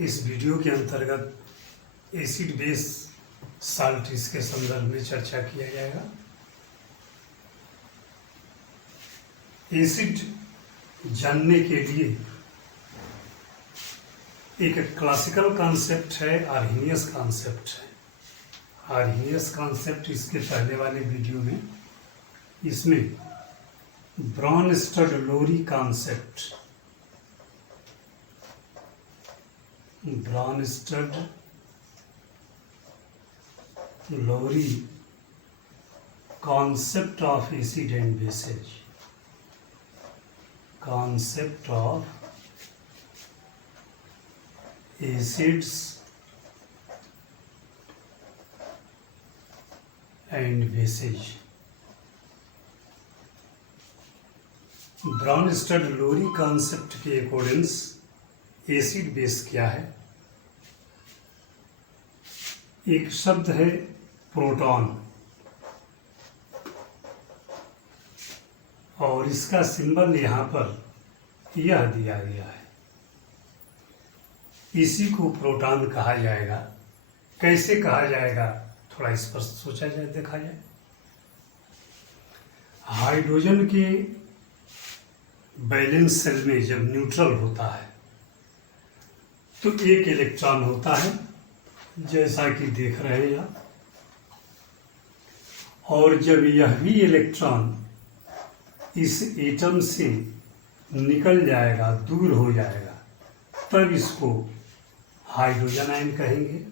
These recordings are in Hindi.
इस वीडियो के अंतर्गत एसिड बेस साल्ट इसके संदर्भ में चर्चा किया जाएगा। एसिड जानने के लिए एक क्लासिकल कॉन्सेप्ट है, आर्हेनियस कॉन्सेप्ट है। आर्हेनियस कॉन्सेप्ट इसके पहले वाले वीडियो में, इसमें Bronsted Lowry concept, Bronsted Lowry concept of acid and bases, concept of acids and bases. Bronsted Lowry concept के अकॉर्डिंग्स एसिड बेस क्या है? एक शब्द है प्रोटॉन, और इसका सिंबल यहाँ पर यह दिया गया है। इसी को प्रोटॉन कहा जाएगा। कैसे कहा जाएगा, थोड़ा इस पर सोचा जाए, देखा जाए। हाइड्रोजन के बैलेंस सेल में जब न्यूट्रल होता है तो एक इलेक्ट्रॉन होता है, जैसा कि देख रहे हैं आप, और जब यह भी इलेक्ट्रॉन इस एटम से निकल जाएगा, दूर हो जाएगा, तब इसको हाइड्रोजन आयन कहेंगे।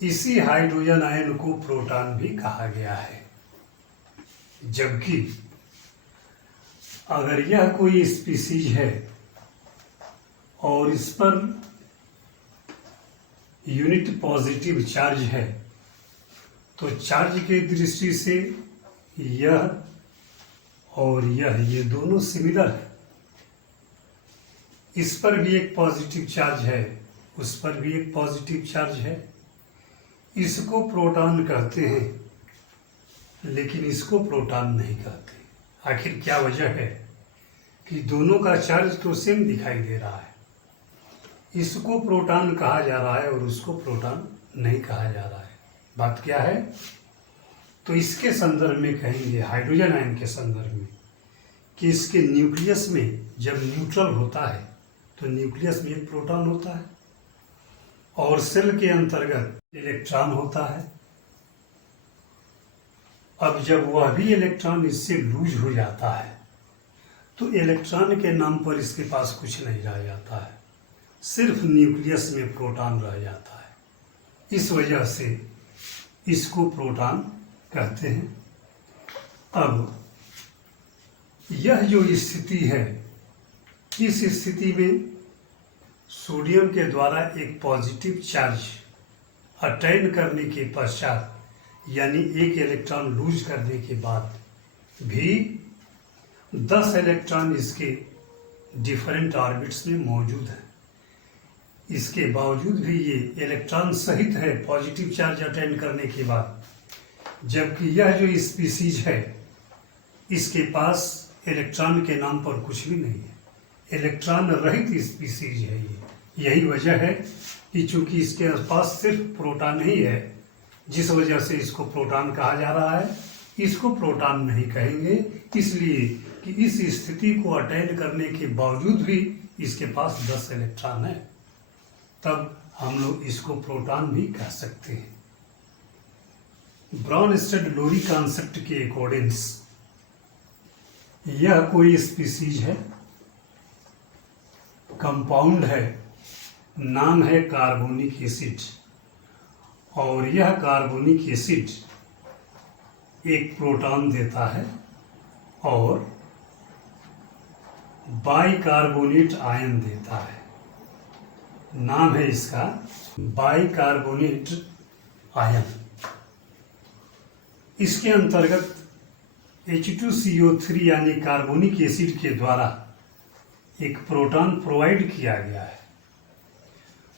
इसी हाइड्रोजन आयन को प्रोटॉन भी कहा गया है। जबकि अगर यह कोई स्पीसीज है और इस पर यूनिट पॉजिटिव चार्ज है, तो चार्ज के दृष्टि से यह और यह, ये दोनों सिमिलर है। इस पर भी एक पॉजिटिव चार्ज है, उस पर भी एक पॉजिटिव चार्ज है। इसको प्रोटॉन कहते हैं, लेकिन इसको प्रोटॉन नहीं कहते। आखिर क्या वजह है कि दोनों का चार्ज तो सेम दिखाई दे रहा है। इसको प्रोटॉन कहा जा रहा है और उसको प्रोटॉन नहीं कहा जा रहा है। बात क्या है? तो इसके संदर्भ में कहेंगे, हाइड्रोजन आयन के संदर्भ में, कि इसके न्यूक्लियस में जब न्यूट्रल होता है तो न्यूक्लियस में एक प्रोटॉन होता है और सेल के अंतर्गत इलेक्ट्रॉन होता है। अब जब वह भी इलेक्ट्रॉन इससे लूज हो जाता है तो इलेक्ट्रॉन के नाम पर इसके पास कुछ नहीं रह जाता है, सिर्फ न्यूक्लियस में प्रोटॉन रह जाता है। इस वजह से इसको प्रोटॉन कहते हैं। अब यह जो स्थिति है, इस स्थिति में सोडियम के द्वारा एक पॉजिटिव चार्ज अटेन करने के पश्चात, यानी एक इलेक्ट्रॉन लूज करने के बाद भी 10 इलेक्ट्रॉन इसके डिफरेंट ऑर्बिट्स में मौजूद है। इसके बावजूद भी ये इलेक्ट्रॉन सहित है पॉजिटिव चार्ज अटेन करने के बाद। जबकि यह जो स्पीसीज है, इसके पास इलेक्ट्रॉन के नाम पर कुछ भी नहीं है, इलेक्ट्रॉन रहित स्पीसीज है ये। यही वजह है कि चूंकि इसके पास सिर्फ प्रोटॉन ही है, जिस वजह से इसको प्रोटॉन कहा जा रहा है। इसको प्रोटॉन नहीं कहेंगे, इसलिए कि इस स्थिति को अटेन करने के बावजूद भी इसके पास 10 इलेक्ट्रॉन है, तब हम लोग इसको प्रोटॉन भी कह सकते हैं। ब्रॉनस्टड लोरी कॉन्सेप्ट के अकॉर्डिंग्स यह कोई स्पीसीज है, कंपाउंड है, नाम है कार्बोनिक एसिड, और यह कार्बोनिक एसिड एक प्रोटॉन देता है और बाइकार्बोनेट आयन देता है। नाम है इसका बाइकार्बोनेट आयन। इसके अंतर्गत H2CO3 यानी कार्बोनिक एसिड के द्वारा एक प्रोटॉन प्रोवाइड किया गया है।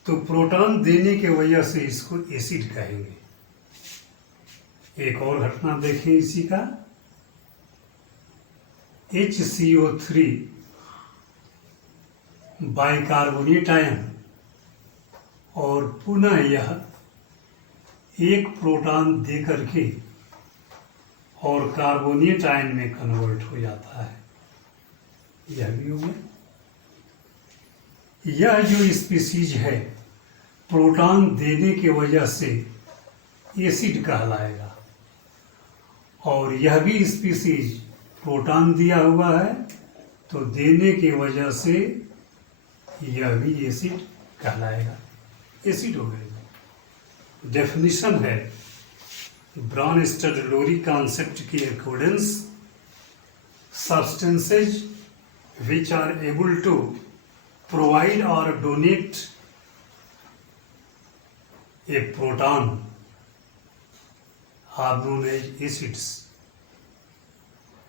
तो प्रोटॉन देने के वजह से इसको एसिड कहेंगे। एक और घटना देखें इसी का, HCO3 बाइकार्बोनेट आयन और पुनः यह एक प्रोटॉन दे करके और कार्बोनेट आयन में कन्वर्ट हो जाता है। यह भी हो गया। यह जो स्पीसीज है प्रोटॉन देने के वजह से एसिड कहलाएगा, और यह भी स्पीसीज प्रोटॉन दिया हुआ है तो देने के वजह से यह भी एसिड कहलाएगा। एसिड हो गएगा। डेफिनेशन है ब्रॉनस्टेड-लोरी कॉन्सेप्ट के according substances which are able to provide or donate a proton are known as acids।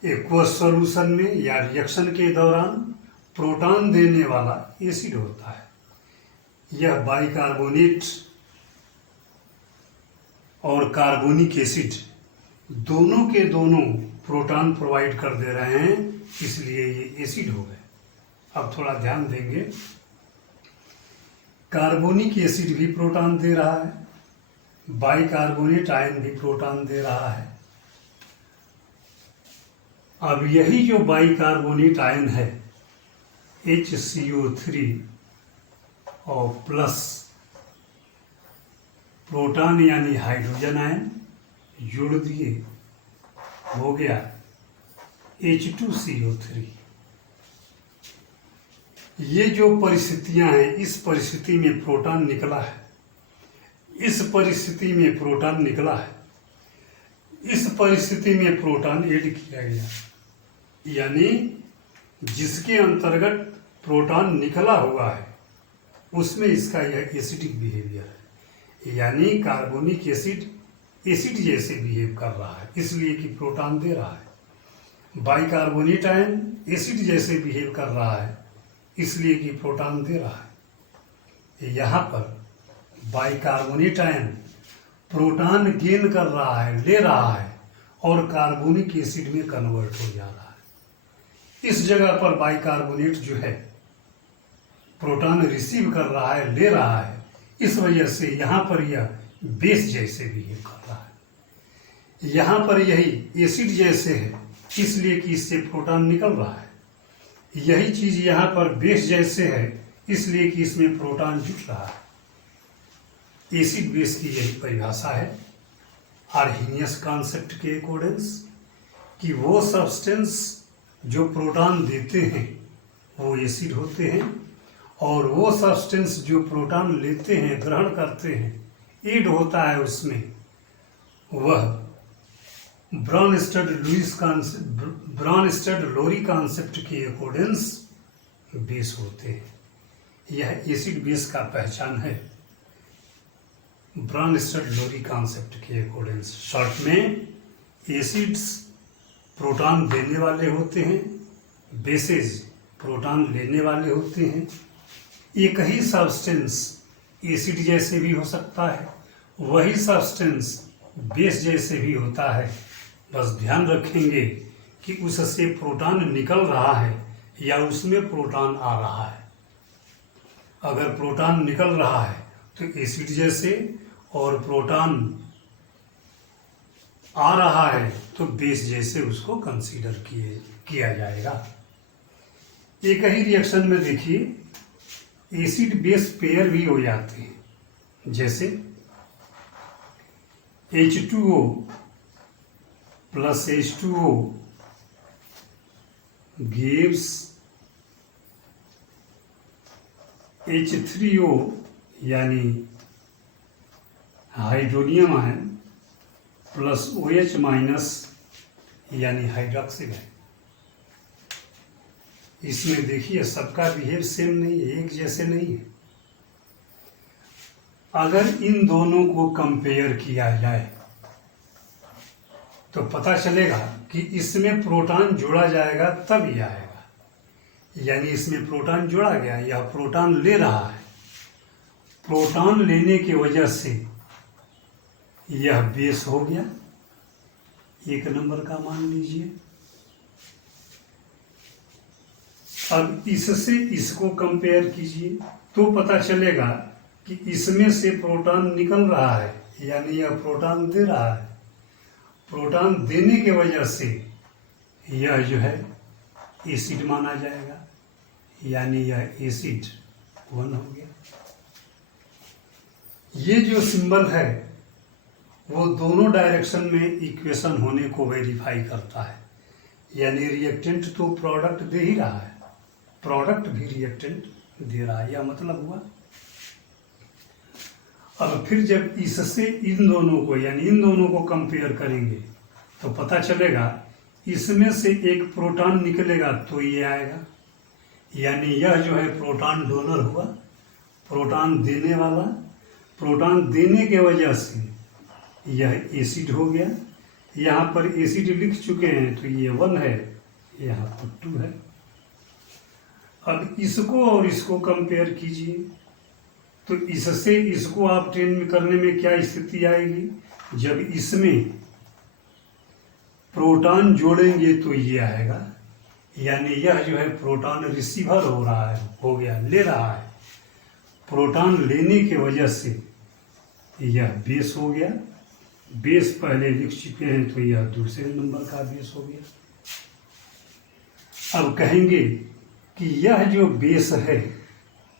Aqueous solution में या रिएक्शन के दौरान प्रोटॉन देने वाला एसिड होता है। यह बाइकार्बोनेट और कार्बोनिक एसिड दोनों के दोनों प्रोटॉन प्रोवाइड कर दे रहे हैं, इसलिए ये एसिड हो गए। अब थोड़ा ध्यान देंगे, कार्बोनिक एसिड भी प्रोटॉन दे रहा है, बाइकार्बोनेट आयन भी प्रोटॉन दे रहा है। अब यही जो बाइकार्बोनेट आयन है HCO3 और प्लस प्रोटॉन यानी हाइड्रोजन आयन जोड़ दिए, हो गया H2CO3। ये जो परिस्थितियां हैं, इस परिस्थिति में प्रोटॉन निकला है, इस परिस्थिति में प्रोटॉन निकला है, इस परिस्थिति में प्रोटॉन ऐड किया गया, यानी जिसके अंतर्गत प्रोटॉन निकला हुआ है उसमें इसका यह एसिडिक बिहेवियर है, यानी कार्बोनिक एसिड एसिड जैसे बिहेव कर रहा है, इसलिए कि प्रोटॉन दे रहा है। बाइकार्बोनेट आयन एसिड जैसे बिहेव कर रहा है, इसलिए कि प्रोटॉन दे रहा है। यहाँ पर बाइकार्बोनेट आयन प्रोटॉन गेन कर रहा है, ले रहा है, और कार्बोनिक एसिड में कन्वर्ट हो जा रहा है। इस जगह पर बाइकार्बोनेट जो है प्रोटॉन रिसीव कर रहा है, ले रहा है, इस वजह से यहाँ पर यह बेस जैसे बिहेव कर रहा है। यहाँ पर यही एसिड जैसे है, इसलिए कि इससे प्रोटॉन निकल रहा है। यही चीज यहाँ पर बेस जैसे है, इसलिए कि इसमें प्रोटॉन जुट रहा है। एसिड बेस की यही परिभाषा है आर्हेनियस कॉन्सेप्ट के अकॉर्डिंग, कि वो सब्सटेंस जो प्रोटॉन देते हैं वो एसिड होते हैं, और वो सब्सटेंस जो प्रोटॉन लेते हैं, ग्रहण करते हैं, ऐड होता है उसमें, वह ब्रॉनस्टेड-लोरी कॉन्सेप्ट के अकॉर्डिंग बेस होते हैं। यह एसिड बेस का पहचान है ब्रॉनस्टेड-लोरी कॉन्सेप्ट के अकॉर्डिंग। शॉर्ट में एसिड्स प्रोटॉन देने वाले होते हैं, बेसेस प्रोटॉन लेने वाले होते हैं। एक ही सब्सटेंस एसिड जैसे भी हो सकता है, वही सब्सटेंस बेस जैसे भी होता है। बस ध्यान रखेंगे कि उससे प्रोटॉन निकल रहा है या उसमें प्रोटॉन आ रहा है। अगर प्रोटॉन निकल रहा है तो एसिड जैसे, और प्रोटॉन आ रहा है तो बेस जैसे उसको कंसीडर किया जाएगा। एक ही रिएक्शन में देखिए एसिड बेस पेयर भी हो जाते हैं, जैसे H2O plus H2O gives H3O यानी hydronium ion plus OH minus यानी हाइड्रोक्सिल है। इसमें देखिए सबका बिहेव सेम नहीं है, एक जैसे नहीं है। अगर इन दोनों को कंपेयर किया जाए तो पता चलेगा कि इसमें प्रोटॉन जोड़ा जाएगा तब यह आएगा, यानी इसमें प्रोटॉन जोड़ा गया, यह प्रोटॉन ले रहा है। प्रोटॉन लेने की वजह से यह बेस हो गया, एक नंबर का मान लीजिए। अब इससे इसको कंपेयर कीजिए तो पता चलेगा कि इसमें से प्रोटॉन निकल रहा है, यानी यह प्रोटॉन दे रहा है। प्रोटॉन देने के वजह से यह जो है एसिड माना जाएगा, यानी यह एसिड 1 हो गया। ये जो सिंबल है वो दोनों डायरेक्शन में इक्वेशन होने को वेरीफाई करता है, यानी रिएक्टेंट तो प्रोडक्ट दे ही रहा है, प्रोडक्ट भी रिएक्टेंट दे रहा है, यह मतलब हुआ। अब फिर जब इससे इन दोनों को यानी इन दोनों को कंपेयर करेंगे तो पता चलेगा इसमें से एक प्रोटॉन निकलेगा तो ये आएगा, यानी यह जो है प्रोटॉन डोनर हुआ, प्रोटॉन देने वाला। प्रोटॉन देने के वजह से यह एसिड हो गया। यहाँ पर एसिड लिख चुके हैं तो ये 1 है, यहाँ पर 2 है। अब इसको और इसको कंपेयर कीजिए तो इससे इसको आप ट्रेन करने में क्या स्थिति आएगी, जब इसमें प्रोटॉन जोड़ेंगे तो ये आएगा, यानी यह जो है प्रोटॉन रिसीवर हो रहा है, हो गया, ले रहा है। प्रोटॉन लेने के वजह से यह बेस हो गया, बेस पहले लिख चुके हैं तो यह दूसरे नंबर का बेस हो गया। अब कहेंगे कि यह जो बेस है,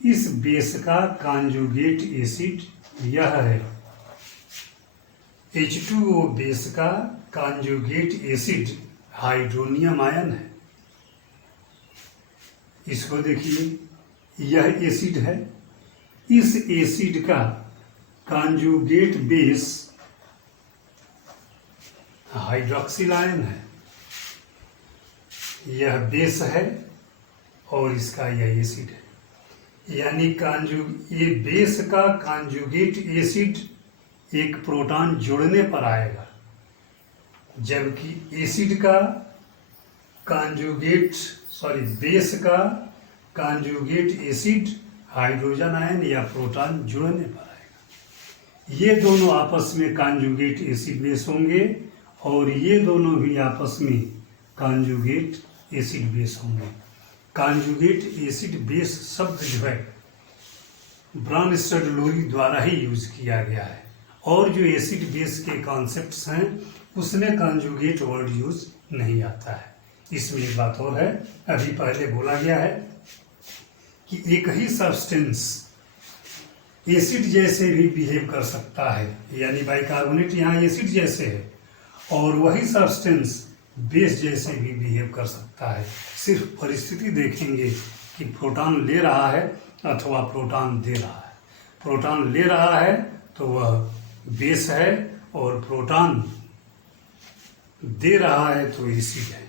इस बेस का कॉन्जुगेट एसिड यह है। H2O बेस का कॉन्जुगेट एसिड हाइड्रोनियम आयन है। इसको देखिए, यह एसिड है, इस एसिड का कॉन्जुगेट बेस हाइड्रोक्सिल आयन है। यह बेस है और इसका यह एसिड है, यानी ये बेस का कॉन्जुगेट एसिड एक प्रोटॉन जोड़ने पर आएगा, जबकि एसिड का बेस का कॉन्जुगेट एसिड हाइड्रोजन आयन या प्रोटॉन जोड़ने पर आएगा। ये दोनों आपस में कॉन्जुगेट एसिड बेस होंगे और ये दोनों भी आपस में कॉन्जुगेट एसिड बेस होंगे। कॉन्जुगेट एसिड बेस शब्द जो है ब्रॉनस्टेड लोरी द्वारा ही यूज किया गया है, और जो एसिड बेस के कॉन्सेप्ट्स हैं उसमें कॉन्जुगेट वर्ड यूज नहीं आता है। इसमें एक बात और है, अभी पहले बोला गया है कि एक ही सब्सटेंस एसिड जैसे भी बिहेव कर सकता है, यानी बाइकार्बोनेट यहाँ एसिड जैसे है, और वही सब्सटेंस बेस जैसे भी बिहेव कर सकता है। सिर्फ परिस्थिति देखेंगे कि प्रोटॉन ले रहा है अथवा प्रोटॉन दे रहा है। प्रोटॉन ले रहा है तो वह बेस है, और प्रोटॉन दे रहा है तो एसिड है।